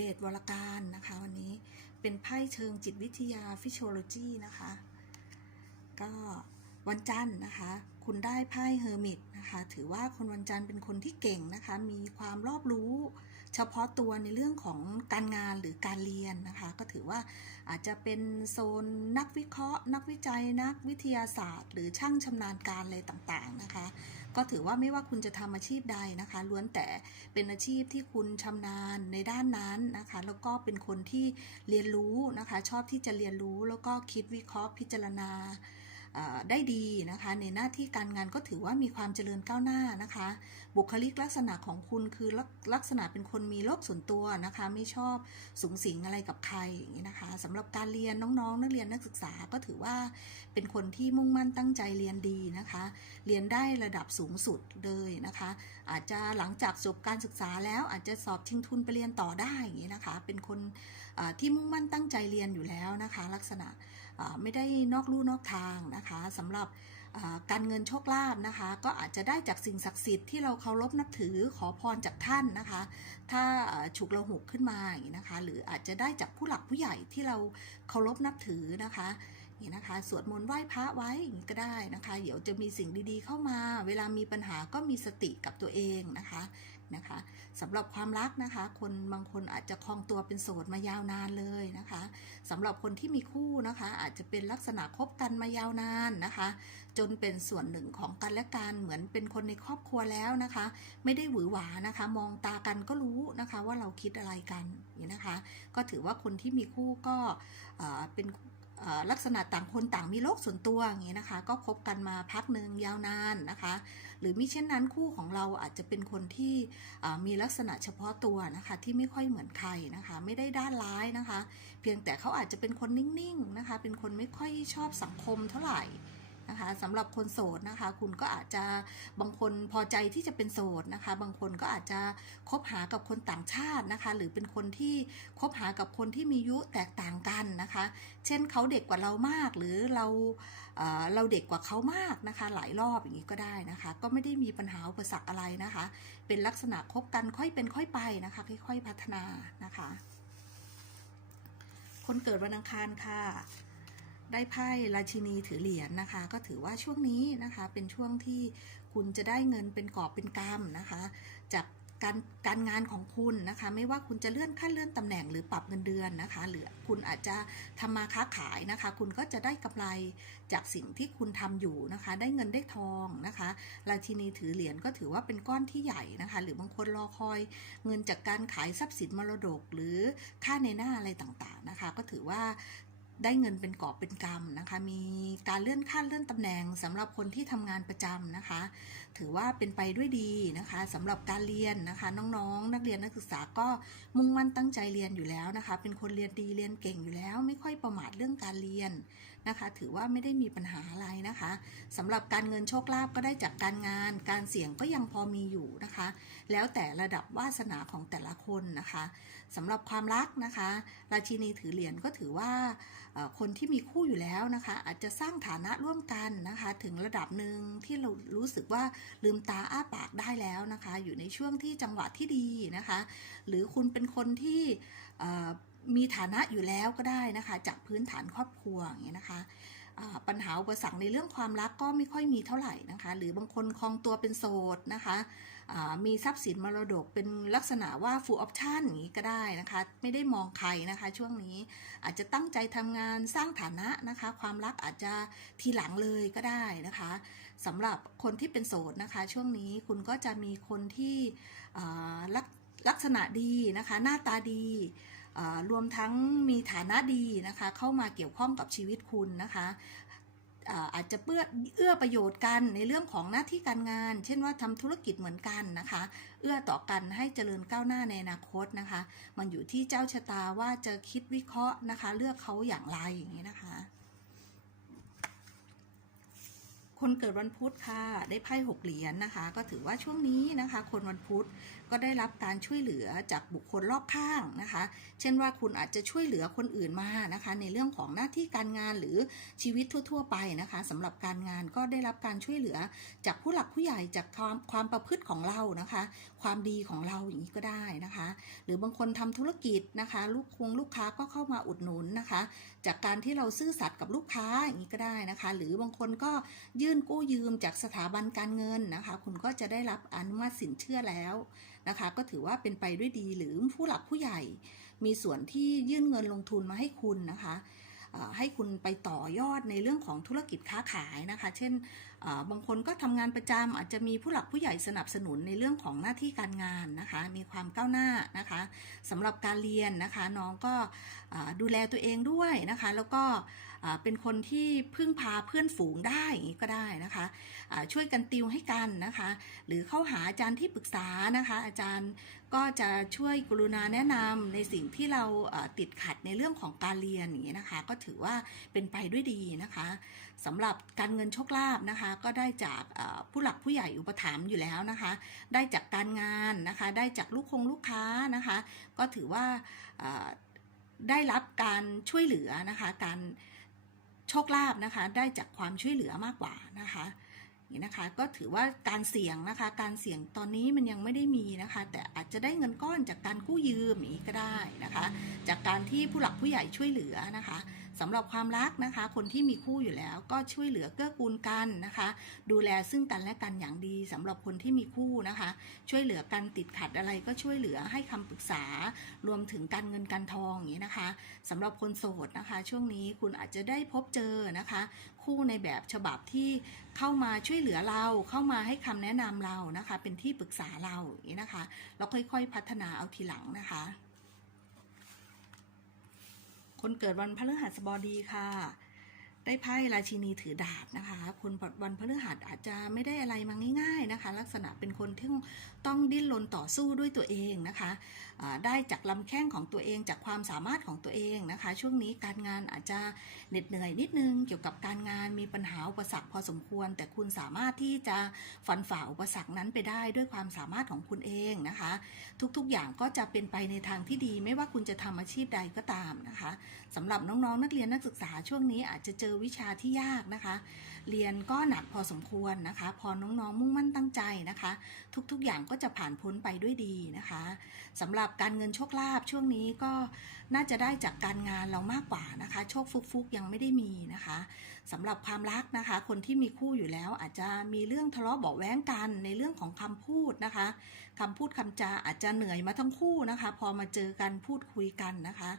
เดชวรการนะคะวันนี้เป็นไพ่เชิงจิตวิทยาฟิชโ o โลจีนะคะ ก็วันจันทร์นะคะ คุณได้ไพ่เฮอร์มิตนะคะ ถือว่าคนวันจันทร์เป็นคนที่เก่งนะคะ มีความรอบรู้ เฉพาะตัวในเรื่องของการงานหรือการเรียนนะคะ ก็ถือว่าอาจจะเป็นโซนนักวิเคราะห์ นักวิจัยนักวิทยาศาสตร์ หรือช่างชำนาญการอะไรต่างๆนะคะ ก็ถือว่าไม่ว่าคุณจะทำอาชีพใดนะคะ ล้วนแต่เป็นอาชีพที่คุณชำนาญในด้านนั้นนะคะ แล้วก็เป็นคนที่เรียนรู้นะคะ ชอบที่จะเรียนรู้แล้วก็คิดวิเคราะห์พิจารณา ได้ดีนะคะ ในหน้าที่การงานก็ถือว่ามีความเจริญก้าวหน้านะคะ บุคลิกลักษณะของคุณคือลักลักษณะเป็นคนมีโลกส่วนตัวนะคะ ไม่ชอบสูงสิงอะไรกับใครอย่างนี้นะคะสำหรับการเรียนน้องๆ นักเรียนนักศึกษาก็ถือว่าเป็นคนที่มุ่งมั่นตั้งใจเรียนดีนะคะ เรียนได้ระดับสูงสุดเลยนะคะ อาจจะหลังจากจบการศึกษาแล้วอาจจะสอบชิงทุนไปเรียนต่อได้อย่างนี้นะคะ เป็นคนที่มุ่งมั่นตั้งใจเรียนอยู่แล้วนะคะ ลักษณะ ไม่ได้นอกลู่นอกทางนะคะสำหรับการเงินโชคลาภนะคะ ก็อาจจะได้จากสิ่งศักดิ์สิทธิ์ที่เราเคารพนับถือขอพรจากท่านนะคะ ถ้าอ่าฉุกระหุกขึ้นมาอย่างนี้นะคะ หรืออาจจะได้จากผู้หลักผู้ใหญ่ที่เราเคารพนับถือนะคะ นี่นะคะ สวดมนต์ไหว้พระไว้ก็ได้นะคะ เดี๋ยวจะมีสิ่งดีๆเข้ามา เวลามีปัญหาก็มีสติกับตัวเองนะคะนะคะสำหรับความรักนะคะ คนบางคนอาจจะคลองตัวเป็นโสดมายาวนานเลยนะคะสำหรับคนที่มีคู่นะคะ อาจจะเป็นลักษณะคบกันมายาวนานนะคะ จนเป็นส่วนหนึ่งของกันและกันเหมือนเป็นคนในครอบครัวแล้วนะคะ ไม่ได้หวือหวานะคะ มองตากันก็รู้นะคะว่าเราคิดอะไรกันนี่นะคะ ก็ถือว่าคนที่มีคู่ก็เป็น ลักษณะต่างคนต่างมีโลกส่วนตัวอย่างนี้นะคะ ก็คบกันมาพักหนึ่งยาวนานนะคะ หรือมิเช่นนั้นคู่ของเราอาจจะเป็นคนที่มีลักษณะเฉพาะตัวนะคะที่ไม่ค่อยเหมือนใครนะคะ ไม่ได้ด้านร้ายนะคะ เพียงแต่เขาอาจจะเป็นคนนิ่งๆนะคะ เป็นคนไม่ค่อยชอบสังคมเท่าไหร่ นะคะสำหรับคนโสดนะคะ คุณก็อาจจะบางคนพอใจที่จะเป็นโสดนะคะ บางคนก็อาจจะคบหากับคนต่างชาตินะคะ หรือเป็นคนที่คบหากับคนที่มียุแตกต่างกันนะคะ เช่นเขาเด็กกว่าเรามาก หรือเราเเราเด็กกว่าเขามากนะคะ หลายรอบอย่างนี้ก็ได้นะคะ ก็ไม่ได้มีปัญหาอุปสรรคอะไรนะคะ เป็นลักษณะคบกันค่อยเป็นค่อยไปนะคะ ค่อยๆพัฒนานะคะ คนเกิดวันอังคารค่ะ ได้ไพ่ราชินีถือเหรียญนะคะ ก็ถือว่าช่วงนี้นะคะเป็นช่วงที่คุณจะได้เงินเป็นกอบเป็นกำนะคะ จากการการงานของคุณนะคะ ไม่ว่าคุณจะเลื่อนขั้นเลื่อนตำแหน่งหรือปรับเงินเดือนนะคะ หรือคุณอาจจะทำมาค้าขายนะคะ คุณก็จะได้กำไรจากสิ่งที่คุณทำอยู่นะคะ ได้เงินได้ทองนะคะ ราชินีถือเหรียญก็ถือว่าเป็นก้อนที่ใหญ่นะคะ หรือบางคนรอคอย เงินจากการขายทรัพย์สินมรดก หรือค่าในหน้าอะไรต่างๆนะคะ ก็ถือว่า ได้เงินเป็นกอบเป็นกำนะคะ มีการเลื่อนขั้นเลื่อนตำแหน่งสำหรับคนที่ทำงานประจำนะคะ ถือว่าเป็นไปด้วยดีนะคะสำหรับการเรียนนะคะ น้องๆ นักเรียนนักศึกษาก็มุ่งมั่นตั้งใจเรียนอยู่แล้วนะคะ เป็นคนเรียนดีเรียนเก่งอยู่แล้ว ไม่ค่อยประมาทเรื่องการเรียน นะคะ ถือว่าไม่ได้มีปัญหาอะไรนะคะสำหรับการเงินโชคลาภก็ได้จากการงาน การเสี่ยงก็ยังพอมีอยู่นะคะ แล้วแต่ระดับวาสนาของแต่ละคนนะคะสำหรับความรักนะคะ ราชินีถือเหรียญก็ถือว่าคนที่มีคู่อยู่แล้วนะคะ อาจจะสร้างฐานะร่วมกันนะคะ ถึงระดับหนึ่งที่เรารู้สึกว่าลืมตาอ้าปากได้แล้วนะคะ อยู่ในช่วงที่จังหวะที่ดีนะคะ หรือคุณเป็นคนที่ มีฐานะอยู่แล้วก็ได้นะคะ จากพื้นฐานครอบครัวอย่างเงี้ยนะคะปัญหาอุปสรรคในเรื่องความรักก็ไม่ค่อยมีเท่าไหร่นะคะ หรือบางคนคลองตัวเป็นโสดนะคะมีทรัพย์สินมรดกเป็นลักษณะว่า full option อย่างนี้ก็ได้นะคะ ไม่ได้มองใครนะคะ ช่วงนี้อาจจะตั้งใจทำงานสร้างฐานะนะคะ ความรักอาจจะทีหลังเลยก็ได้นะคะสำหรับคนที่เป็นโสดนะคะ ช่วงนี้คุณก็จะมีคนที่ลักษณะดีนะคะ หน้าตาดี รวมทั้งมีฐานะดีนะคะ เข้ามาเกี่ยวข้องกับชีวิตคุณนะคะอาอาจจะเพื่อเอื้อประโยชน์กันในเรื่องของหน้าที่การงาน เช่นว่าทำธุรกิจเหมือนกันนะคะ เอื้อต่อกันให้เจริญก้าวหน้าในอนาคตนะคะ มันอยู่ที่เจ้าชะตาว่าจะคิดวิเคราะห์นะคะ เลือกเขาอย่างไรอย่างนี้นะคะ คนเกิดวันพุธค่ะ ได้ไพ่หกเหรียญนะคะ ก็ถือว่าช่วงนี้นะคะ คนวันพุธ ก็ได้รับการช่วยเหลือจากบุคคลรอบข้างนะคะ เช่นว่าคุณอาจจะช่วยเหลือคนอื่นมานะคะ ในเรื่องของหน้าที่การงานหรือชีวิตทั่ว ๆ ไปนะคะสำหรับการงานก็ได้รับการช่วยเหลือจากผู้หลักผู้ใหญ่จากความความประพฤติของเรานะคะ ความดีของเราอย่างนี้ก็ได้นะคะ หรือบางคนทำธุรกิจนะคะ ลูกคงลูกค้าก็เข้ามาอุดหนุนนะคะ จากการที่เราซื่อสัตย์กับลูกค้าอย่างนี้ก็ได้นะคะ หรือบางคนก็ยื่นกู้ยืมจากสถาบันการเงินนะคะ คุณก็จะได้รับอนุมัติสินเชื่อแล้วนะคะ ก็ถือว่าเป็นไปด้วยดีหรือผู้หลักผู้ใหญ่ มีส่วนที่ยื่นเงินลงทุนมาให้คุณนะคะให้คุณไปต่อยอดในเรื่องของธุรกิจค้าขายนะคะ เช่น บางคนก็ทำงานประจำอาจจะมีผู้หลักผู้ใหญ่สนับสนุนในเรื่องของหน้าที่การงานนะคะ มีความก้าวหน้านะคะสำหรับการเรียนนะคะน้องก็ดูแลตัวเองด้วยนะคะ แล้วก็ เป็นคนที่พึ่งพาเพื่อนฝูงได้อย่างนี้ก็ได้นะคะช่วยกันติวให้กันนะคะ หรือเข้าหาอาจารย์ที่ปรึกษานะคะ อาจารย์ก็จะช่วยกรุณาแนะนำในสิ่งที่เราติดขัดในเรื่องของการเรียนอย่างนี้นะคะ ก็ถือว่าเป็นไปด้วยดีนะคะสำหรับการเงินโชคลาภนะคะ ก็ได้จากผู้หลักผู้ใหญ่อุปถัมภ์อยู่แล้วนะคะ ได้จากการงานนะคะ ได้จากลูกคงลูกค้านะคะ ก็ถือว่าได้รับการช่วยเหลือนะคะ การ โชคลาภนะคะ ได้จากความช่วยเหลือมากกว่านะคะนี่นะคะ ก็ถือว่าการเสี่ยงนะคะ การเสี่ยงตอนนี้มันยังไม่ได้มีนะคะ แต่อาจจะได้เงินก้อนจากการกู้ยืมนี้ก็ได้นะคะ จากการที่ผู้หลักผู้ใหญ่ช่วยเหลือนะคะ สำหรับความรักนะคะ คนที่มีคู่อยู่แล้วก็ช่วยเหลือเกื้อกูลกันนะคะ ดูแลซึ่งกันและกันอย่างดีสำหรับคนที่มีคู่นะคะ ช่วยเหลือกันติดขัดอะไรก็ช่วยเหลือให้คำปรึกษา รวมถึงการเงินการทองอย่างนี้นะคะสำหรับคนโสดนะคะ ช่วงนี้คุณอาจจะได้พบเจอนะคะ คู่ในแบบฉบับที่เข้ามาช่วยเหลือเราเข้ามาให้คำแนะนำเรานะคะ เป็นที่ปรึกษาเราอย่างนี้นะคะแล้วค่อยๆพัฒนาเอาทีหลังนะคะ คนเกิดวันพฤหัสบดีค่ะ ได้ไพ่ราชินีถือดาบนะคะ คนวันพฤหัสอาจจะไม่ได้อะไรมาง่ายๆนะคะ ลักษณะเป็นคนที่ต้องดิ้นรนต่อสู้ด้วยตัวเองนะคะอ่าได้จากลำแข้งของตัวเองจากความสามารถของตัวเองนะคะ ช่วงนี้การงานอาจจะเหน็ดเหนื่อยนิดนึง เกี่ยวกับการงานมีปัญหาอุปสรรคพอสมควร แต่คุณสามารถที่จะฟันฝ่าอุปสรรคนั้นไปได้ด้วยความสามารถของคุณเองนะคะ ทุกๆอย่างก็จะเป็นไปในทางที่ดี ไม่ว่าคุณจะทำอาชีพใดก็ตามนะคะสำหรับน้องๆนักเรียนนักศึกษาช่วงนี้อาจจะเจออวิชาที่ยากนะคะ เรียนก็หนักพอสมควรนะคะ พอน้องๆมุ่งมั่นตั้งใจนะคะ ทุกๆอย่างก็จะผ่านพ้นไปด้วยดีนะคะสำหรับการเงินโชคลาภช่วงนี้ก็น่าจะได้จากการงานเรามากกว่านะคะ โชคฟุกๆยังไม่ได้มีนะคะสำหรับความรักนะคะ คนที่มีคู่อยู่แล้วอาจจะมีเรื่องทะเลาะเบาะแว้งกันในเรื่องของคำพูดนะคะคำพูดคำจาอาจจะเหนื่อยมาทั้งคู่นะคะ พอมาเจอกันพูดคุยกันนะคะ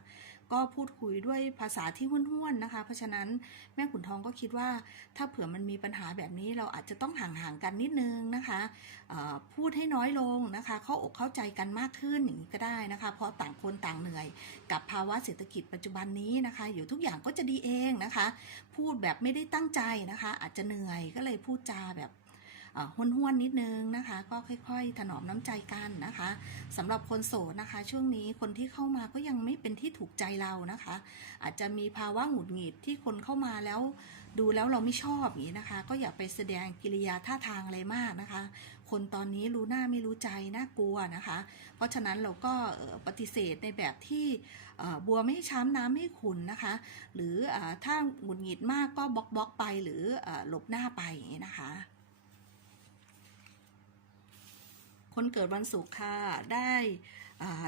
ก็พูดคุยด้วยภาษาที่ห้วนๆนะคะ เพราะฉะนั้นแม่ขุนทองก็คิดว่า ถ้าเผื่อมันมีปัญหาแบบนี้เราอาจจะต้องห่างๆกันนิดนึงนะคะพูดให้น้อยลงนะคะเข้าอกเข้าใจกันมากขึ้นอย่างนี้ก็ได้นะคะ เพราะต่างคนต่างเหนื่อย กับภาวะเศรษฐกิจปัจจุบันนี้นะคะอยู่ทุกอย่างก็จะดีเองนะคะ พูดแบบไม่ได้ตั้งใจนะคะ อาจจะเหนื่อยก็เลยพูดจาแบบ ห้วนๆนิดนึงนะคะ ก็ค่อยๆ ถนอมน้ำใจกันนะคะสำหรับคนโสดนะคะ ช่วงนี้คนที่เข้ามาก็ยังไม่เป็นที่ถูกใจเรานะคะ อาจจะมีภาวะหงุดหงิดที่คนเข้ามาแล้ว ดูแล้วเราไม่ชอบอย่างนี้นะคะ ก็อย่าไปแสดงกิริยาท่าทางอะไรมากนะคะ คนตอนนี้รู้หน้าไม่รู้ใจน่ากลัวนะคะ เพราะฉะนั้นเราก็ปฏิเสธในแบบที่บัวไม่ช้ำน้ำไม่ขุนนะคะ หรือถ้าหงุดหงิดมากก็บล็อกบล็อกไปหรือเออหลบหน้าไปอย่างนี้นะคะ คนเกิดวันศุกร์ค่ะ ได้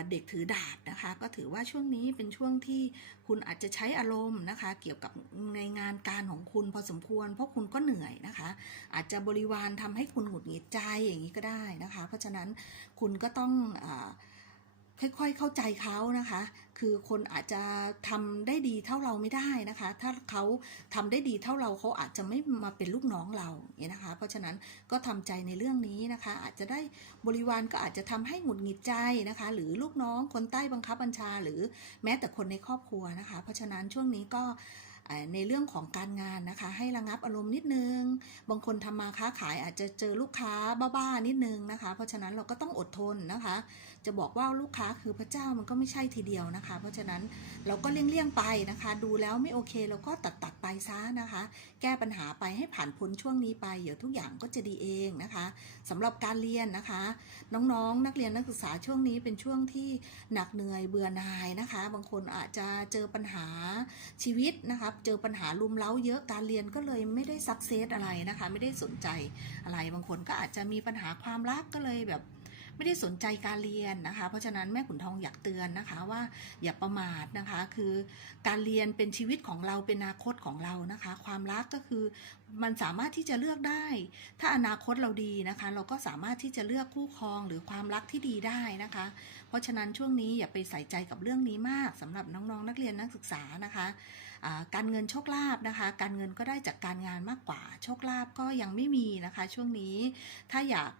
เด็กถือดาบนะคะ ก็ถือว่าช่วงนี้เป็นช่วงที่คุณอาจจะใช้อารมณ์นะคะ เกี่ยวกับในงานการของคุณพอสมควร เพราะคุณก็เหนื่อยนะคะ อาจจะบริวารทำให้คุณหงุดหงิดใจอย่างนี้ก็ได้นะคะ เพราะฉะนั้นคุณก็ต้องอ ค่อยๆเข้าใจเขานะคะ คือคนอาจจะทำได้ดีเท่าเราไม่ได้นะคะ ถ้าเขาทำได้ดีเท่าเราเขาอาจจะไม่มาเป็นลูกน้องเราอย่างนี้นะคะ เพราะฉะนั้นก็ทำใจในเรื่องนี้นะคะ อาจจะได้บริวารก็อาจจะทำให้หงุดหงิดใจนะคะ หรือลูกน้องคนใต้บังคับบัญชา หรือแม้แต่คนในครอบครัวนะคะ เพราะฉะนั้นช่วงนี้ก็ในเรื่องของการงานนะคะ ให้ระงับอารมณ์นิดนึง บางคนทำมาค้าขายอาจจะเจอลูกค้าบ้าๆนิดนึงนะคะ เพราะฉะนั้นเราก็ต้องอดทนนะคะ จะบอกว่าลูกค้าคือพระเจ้ามันก็ไม่ใช่ทีเดียวนะคะ เพราะฉะนั้นเราก็เลี่ยงๆไปนะคะ ดูแล้วไม่โอเคเราก็ตัดตัดๆไปซะนะคะ แก้ปัญหาไปให้ผ่านพ้นช่วงนี้ไปเดี๋ยวทุกอย่างก็จะดีเองนะคะสำหรับการเรียนนะคะ น้องๆ นักเรียนนักศึกษาช่วงนี้เป็นช่วงที่หนักเหนื่อยเบื่อหน่ายนะคะ บางคนอาจจะเจอปัญหาชีวิตนะคะเจอปัญหาลุมเล้าเยอะการเรียนก็เลยไม่ได้ซักเซสอะไรนะคะ ไม่ได้สนใจอะไรบางคนก็อาจจะมีปัญหาความรักก็เลยแบบ ไม่ได้สนใจการเรียนนะคะ เพราะฉะนั้นแม่ขุนทองอยากเตือนนะคะว่าอย่าประมาทนะคะ คือการเรียนเป็นชีวิตของเราเป็นอนาคตของเรานะคะ ความรักก็คือมันสามารถที่จะเลือกได้ ถ้าอนาคตเราดีนะคะ เราก็สามารถที่จะเลือกคู่ครองหรือความรักที่ดีได้นะคะ เพราะฉะนั้นช่วงนี้อย่าไปใส่ใจกับเรื่องนี้มากสำหรับน้องๆนักเรียนนักศึกษานะคะการเงินโชคลาภนะคะ การเงินก็ได้จากการงานมากกว่าโชคลาภก็ยังไม่มีนะคะ ช่วงนี้ถ้าอยาก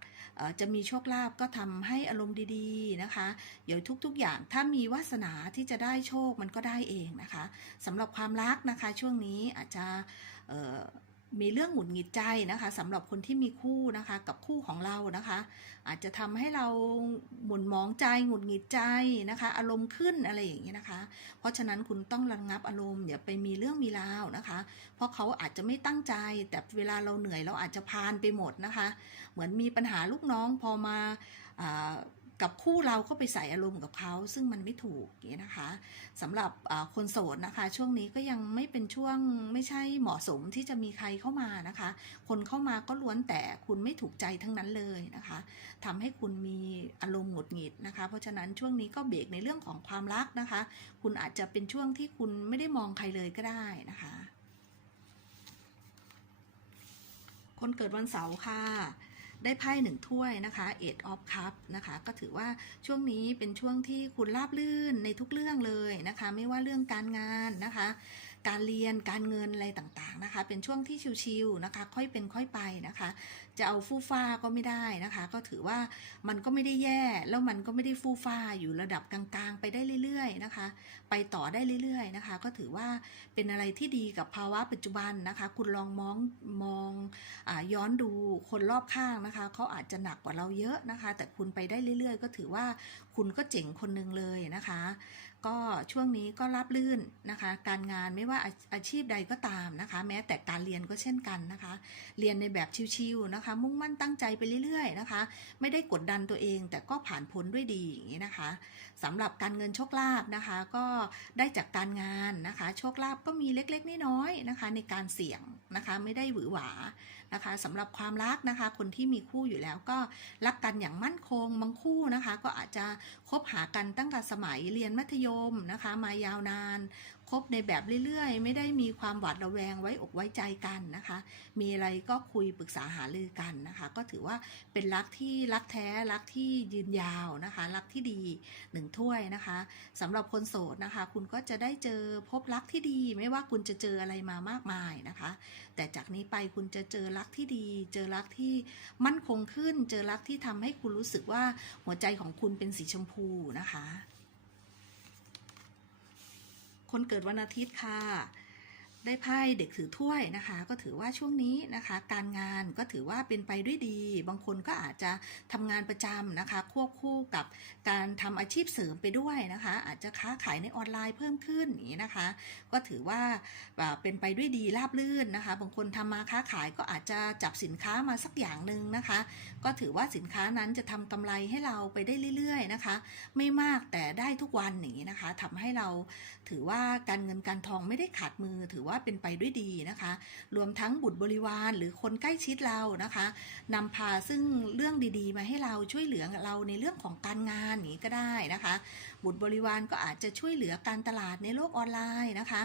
จะมีโชคลาภก็ทำให้อารมณ์ดีๆนะคะ เดี๋ยวทุกๆอย่างถ้ามีวาสนาที่จะได้โชคมันก็ได้เองนะคะสำหรับความรักนะคะช่วงนี้อาจจะ มีเรื่องหงุดหงิดใจนะคะสำหรับคนที่มีคู่นะคะกับคู่ของเรานะคะ อาจจะทำให้เราหมุนมองใจหงุดหงิดใจนะคะ อารมณ์ขึ้นอะไรอย่างเงี้ยนะคะ เพราะฉะนั้นคุณต้องระงับอารมณ์อย่าไปมีเรื่องมีราวนะคะ เพราะเขาอาจจะไม่ตั้งใจ แต่เวลาเราเหนื่อยเราอาจจะพานไปหมดนะคะ เหมือนมีปัญหาลูกน้องพอมาอ่า กับคู่เราก็ไปใส่อารมณ์กับเขาซึ่งมันไม่ถูกอย่างนี้นะคะสำหรับคนโสดนะคะ ช่วงนี้ก็ยังไม่เป็นช่วงไม่ใช่เหมาะสมที่จะมีใครเข้ามานะคะ คนเข้ามาก็ล้วนแต่คุณไม่ถูกใจทั้งนั้นเลยนะคะทำให้คุณมีอารมณ์หงุดหงิดนะคะ เพราะฉะนั้นช่วงนี้ก็เบรกในเรื่องของความรักนะคะ คุณอาจจะเป็นช่วงที่คุณไม่ได้มองใครเลยก็ได้นะคะ คนเกิดวันเสาร์ค่ะ ได้ไพ่หนึ่งถ้วยนะคะ Eight of Cup นะคะก็ถือว่าช่วงนี้เป็นช่วงที่คุณราบลื่นในทุกเรื่องเลยนะคะ ไม่ว่าเรื่องการงานนะคะ การเรียนการเงินอะไรต่างๆนะคะ เป็นช่วงที่ชิวๆนะคะ ค่อยเป็นค่อยไปนะคะ จะเอาฟู่ฟ้าก็ไม่ได้นะคะ ก็ถือว่ามันก็ไม่ได้แย่แล้วมันก็ไม่ได้ฟู่ฟ้าอยู่ระดับกลางๆ ไปได้เรื่อย ๆนะคะ ไปต่อได้เรื่อย ๆนะคะ ก็ถือว่าเป็นอะไรที่ดีกับภาวะปัจจุบันนะคะ คุณลองมองมองอย้อนดูคนรอบข้างนะคะเขาอาจจะหนักกว่าเราเยอะนะคะ แต่คุณไปได้เรื่อย ๆ ก็ถือว่าคุณก็เจ๋งคนหนึ่งเลยนะคะ ก็ช่วงนี้ก็รับลื่นนะคะ การงานไม่ว่าอาชีพใดก็ตามนะคะ แม้แต่การเรียนก็เช่นกันนะคะ เรียนในแบบชิวๆนะคะ มุ่งมั่นตั้งใจไปเรื่อยๆนะคะ ไม่ได้กดดันตัวเองแต่ก็ผ่านพ้นด้วยดีอย่างนี้นะคะสำหรับการเงินโชคลาภนะคะ ก็ได้จากการงานนะคะ โชคลาภก็มีเล็กๆน้อยๆนะคะ ในการเสี่ยงนะคะ ไม่ได้หวือหวา นะคะสำหรับความรักนะคะ คนที่มีคู่อยู่แล้วก็รักกันอย่างมั่นคงบางคู่นะคะ ก็อาจจะคบหากันตั้งแต่สมัยเรียนมัธยมนะคะ มายาวนาน บในแบบเรื่อยๆ ไม่ได้มีความหวาดระแวงไว้อกไว้ใจกันนะคะ มีอะไรก็คุยปรึกษาหารือกันนะคะ ก็ถือว่าเป็นรักที่รักแท้รักที่ยืนยาวนะคะ รักที่ดีหนึ่งถ้วยนะคะสำหรับคนโสดนะคะ คุณก็จะได้เจอพบรักที่ดี ไม่ว่าคุณจะเจออะไรมามากมายนะคะ แต่จากนี้ไปคุณจะเจอรักที่ดี เจอรักที่มั่นคงขึ้น เจอรักที่ทำให้คุณรู้สึกว่าหัวใจของคุณเป็นสีชมพูนะคะ คนเกิดวันอาทิตย์ค่ะ ได้ไพ่เด็กถือถ้วยนะคะ ก็ถือว่าช่วงนี้นะคะ การงานก็ถือว่าเป็นไปด้วยดี บางคนก็อาจจะทำงานประจำนะคะ ควบคู่กับการทำอาชีพเสริมไปด้วยนะคะ อาจจะค้าขายในออนไลน์เพิ่มขึ้นนี้นะคะ ก็ถือว่าเป็นไปด้วยดีราบรื่นนะคะ บางคนทำมาค้าขายก็อาจจะจับสินค้ามาสักอย่างหนึ่งนะคะ ก็ถือว่าสินค้านั้นจะทำกำไรให้เราไปได้เรื่อย ๆนะคะ ไม่มากแต่ได้ทุกวันอย่างนี้นะคะทำให้เราถือว่าการเงินการทองไม่ได้ขาดมือถือว่าาเป็นไปด้วยดีนะคะ รวมทั้งบุตรบริวารหรือคนใกล้ชิดเรานะคะนำพาซึ่งเรื่องดีๆ มาให้เราช่วยเหลือเราในเรื่องของการงานนี้ก็ได้นะคะ บุตรบริวารก็อาจจะช่วยเหลือการตลาดในโลกออนไลน์นะคะ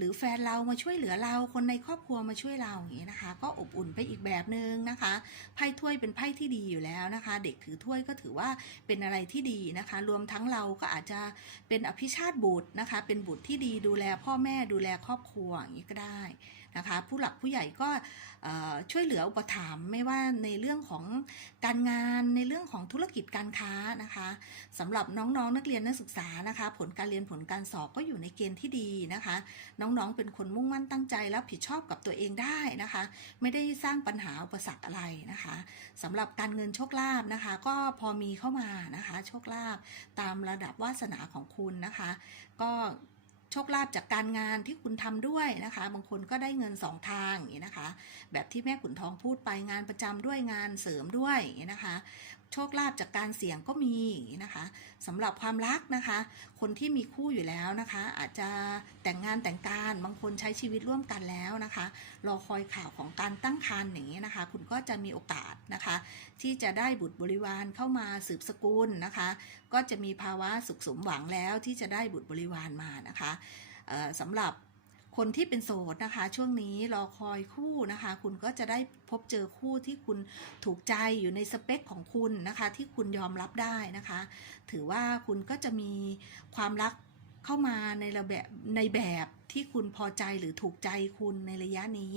หรือแฟนเรามาช่วยเหลือเราคนในครอบครัวมาช่วยเราอย่างนี้นะคะ ก็อบอุ่นไปอีกแบบหนึ่งนะคะไพ่ถ้วยเป็นไพ่ที่ดีอยู่แล้วนะคะ เด็กถือถ้วยก็ถือว่าเป็นอะไรที่ดีนะคะ รวมทั้งเราก็อาจจะเป็นอภิชาติบุตรนะคะ เป็นบุตรที่ดีดูแลพ่อแม่ดูแลครอบครัวอย่างอย่างนี้ก็ได้ นะคะผู้หลักผู้ใหญ่ก็ช่วยเหลืออุปถัมภ์ไม่ว่าในเรื่องของการงานในเรื่องของธุรกิจการค้านะคะสำหรับน้องๆนนักเรียนนักศึกษานะคะ ผลการเรียนผลการสอบก็อยู่ในเกณฑ์ที่ดีนะคะ น้องๆเป็นคนมุ่งมั่นตั้งใจรับผิดชอบกับตัวเองได้นะคะ ไม่ได้สร้างปัญหาอุปสรรคอะไรนะคะสำหรับการเงินโชคลาภนะคะ ก็พอมีเข้ามานะคะโชคลาภตามระดับวาสนาของคุณนะคะ ก็ โชคลาภจากการงานที่คุณทำด้วยนะคะ บางคนก็ได้เงินสองทางอย่างนี้นะคะ แบบที่แม่ขุนทองพูดไปงานประจำด้วยงานเสริมด้วยอย่างนี้นะคะ โชคลาภจากการเสี่ยงก็มีอย่างนี้นะคะสำหรับความรักนะคะ คนที่มีคู่อยู่แล้วนะคะ อาจจะแต่งงานแต่งการบางคนใช้ชีวิตร่วมกันแล้วนะคะรอคอยข่าวของการตั้งครรภ์อย่างนี้นะคะ คุณก็จะมีโอกาสนะคะ ที่จะได้บุตรบริวารเข้ามาสืบสกุลนะคะ ก็จะมีภาวะสุขสมหวังแล้วที่จะได้บุตรบริวารมานะคะสำหรับ คนที่เป็นโสดนะคะ ช่วงนี้รอคอยคู่นะคะ คุณก็จะได้พบเจอคู่ที่คุณถูกใจอยู่ในสเปคของคุณนะคะ ที่คุณยอมรับได้นะคะ ถือว่าคุณก็จะมีความรักเข้ามาในระแบบในแบบที่คุณพอใจหรือถูกใจคุณในระยะนี้